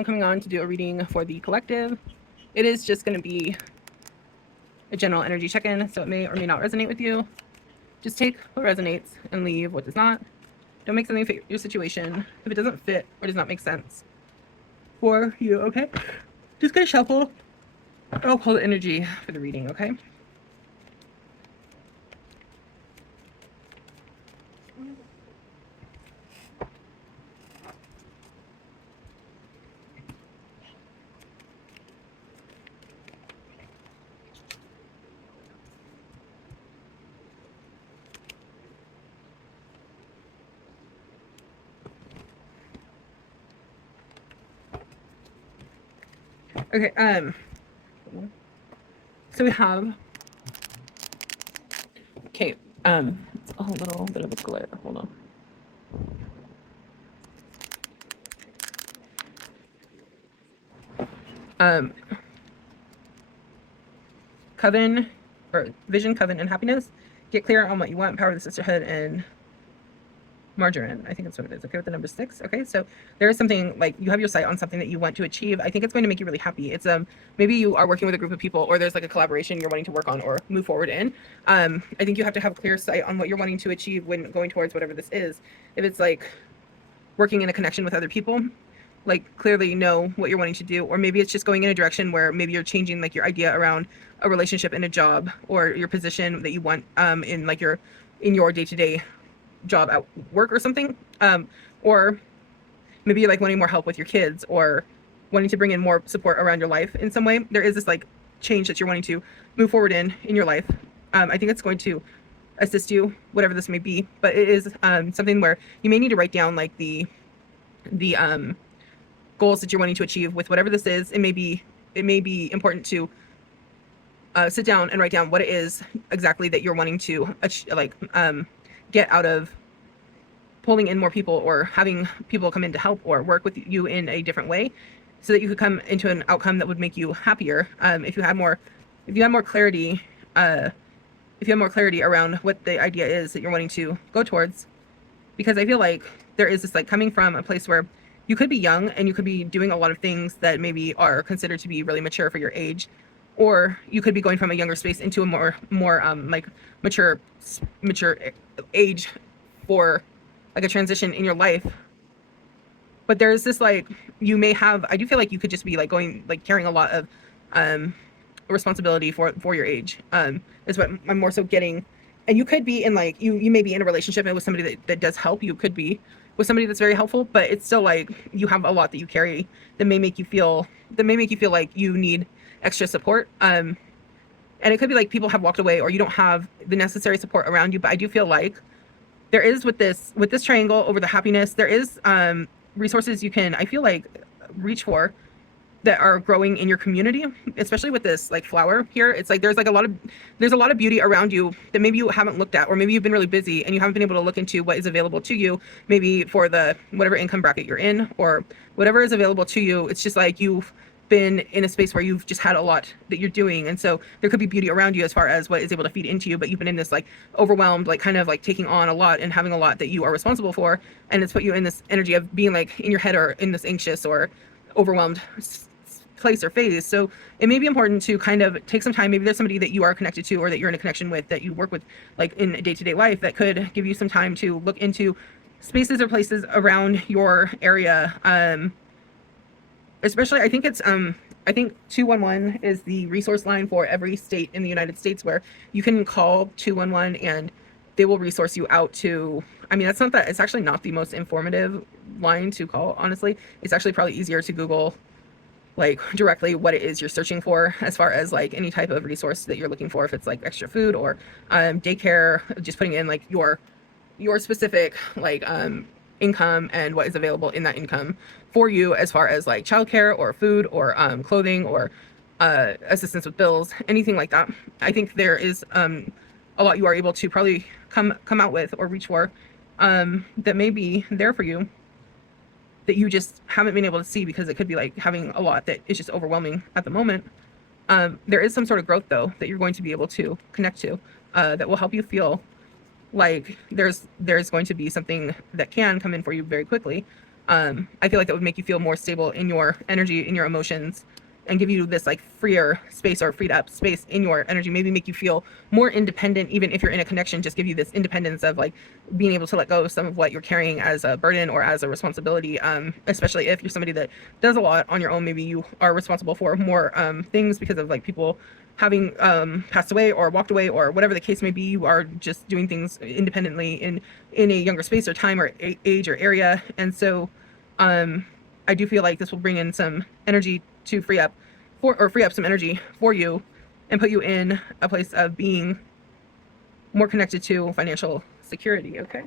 I'm coming on to do a reading for the collective. It is just going to be a general energy check-in, so it may or may not resonate with you. Just take what resonates and leave what does not. Don't make something fit your situation if it doesn't fit or does not make sense for you, okay? Just gonna shuffle. I'll pull the energy for the reading, okay? Okay, so we have, okay, it's a little bit of a glare, hold on. Coven, or vision, coven, and happiness. Get clear on what you want, power of the sisterhood, and margarine. I think that's what it is. Okay, with the number 6. Okay, so there is something like you have your sight on something that you want to achieve. I think it's going to make you really happy. It's maybe you are working with a group of people, or there's like a collaboration you're wanting to work on or move forward in. I think you have to have clear sight on what you're wanting to achieve when going towards whatever this is. If it's like working in a connection with other people, like clearly know what you're wanting to do, or maybe it's just going in a direction where maybe you're changing like your idea around a relationship in a job or your position that you want in like in your day-to-day job at work or something, or maybe you're like wanting more help with your kids or wanting to bring in more support around your life in some way. There is this like change that you're wanting to move forward in your life. I think it's going to assist you, whatever this may be, but it is something where you may need to write down like the goals that you're wanting to achieve with whatever this is. It may be important to sit down and write down what it is exactly that you're wanting to get out of pulling in more people or having people come in to help or work with you in a different way, so that you could come into an outcome that would make you happier. If you had more clarity, around what the idea is that you're wanting to go towards, because I feel like there is this like coming from a place where you could be young and you could be doing a lot of things that maybe are considered to be really mature for your age, or you could be going from a younger space into a more like mature age for like a transition in your life. But there's this like, you may have, I do feel like you could just be like going like carrying a lot of responsibility for your age, is what I'm more so getting. And you could be in like, you may be in a relationship with somebody that does help. You could be with somebody that's very helpful, but it's still like you have a lot that you carry that may make you feel like you need extra support. And it could be like people have walked away or you don't have the necessary support around you. But I do feel like there is with this triangle over the happiness, there is resources you can, I feel like, reach for that are growing in your community, especially with this like flower here. It's like there's a lot of beauty around you that maybe you haven't looked at, or maybe you've been really busy and you haven't been able to look into what is available to you, maybe for the whatever income bracket you're in or whatever is available to you. It's just like you've been in a space where you've just had a lot that you're doing, and so there could be beauty around you as far as what is able to feed into you, but you've been in this like overwhelmed, like kind of like taking on a lot and having a lot that you are responsible for, and it's put you in this energy of being like in your head or in this anxious or overwhelmed place or phase. So it may be important to kind of take some time. Maybe there's somebody that you are connected to or that you're in a connection with that you work with like in day-to-day life that could give you some time to look into spaces or places around your area. Especially, I think it's I think 211 is the resource line for every state in the United States, where you can call 211 and they will resource you out to, I mean, it's actually not the most informative line to call, honestly. It's actually probably easier to Google like directly what it is you're searching for, as far as like any type of resource that you're looking for. If it's like extra food or daycare, just putting in like your specific like income and what is available in that income for you, as far as like childcare or food or clothing or assistance with bills, anything like that. I think there is a lot you are able to probably come out with or reach for that may be there for you, that you just haven't been able to see because it could be like having a lot that is just overwhelming at the moment. There is some sort of growth though that you're going to be able to connect to that will help you feel like there's going to be something that can come in for you very quickly. I feel like that would make you feel more stable in your energy, in your emotions, and give you this like freer space or freed up space in your energy. Maybe make you feel more independent, even if you're in a connection. Just give you this independence of like being able to let go of some of what you're carrying as a burden or as a responsibility. Especially if you're somebody that does a lot on your own. Maybe you are responsible for more things because of like people having passed away or walked away or whatever the case may be. You are just doing things independently in a younger space or time or age or area. And so I do feel like this will bring in some energy to free up some energy for you and put you in a place of being more connected to financial security. Okay.